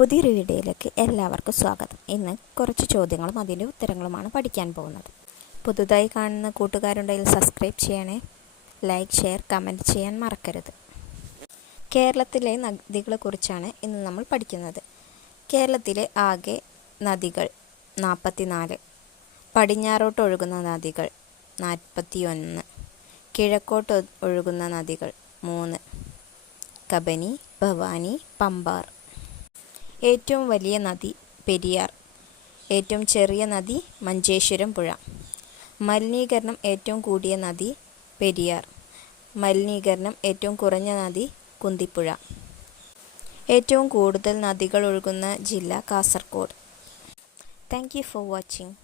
പുതിയൊരു വീഡിയോയിലേക്ക് എല്ലാവർക്കും സ്വാഗതം. ഇന്ന് കുറച്ച് ചോദ്യങ്ങളും അതിൻ്റെ ഉത്തരങ്ങളുമാണ് പഠിക്കാൻ പോകുന്നത്. പുതുതായി കാണുന്ന കൂട്ടുകാരുണ്ടെങ്കിൽ സബ്സ്ക്രൈബ് ചെയ്യണേ. ലൈക്ക്, ഷെയർ, കമൻറ്റ് ചെയ്യാൻ മറക്കരുത്. കേരളത്തിലെ നദികളെക്കുറിച്ചാണ് ഇന്ന് നമ്മൾ പഠിക്കുന്നത്. കേരളത്തിലെ ആകെ നദികൾ 44, പടിഞ്ഞാറോട്ട് ഒഴുകുന്ന നദികൾ 41, കിഴക്കോട്ട് ഒഴുകുന്ന നദികൾ 3, കബനി, ഭവാനി, പമ്പാർ. ഏറ്റവും വലിയ നദി പെരിയാർ. ഏറ്റവും ചെറിയ നദി മഞ്ചേശ്വരം പുഴ. മലിനീകരണം ഏറ്റവും കൂടിയ നദി പെരിയാർ. മലിനീകരണം ഏറ്റവും കുറഞ്ഞ നദി കുന്തിപ്പുഴ. ഏറ്റവും കൂടുതൽ നദികൾ ഒഴുകുന്ന ജില്ല Kasaragod. Thank you for watching.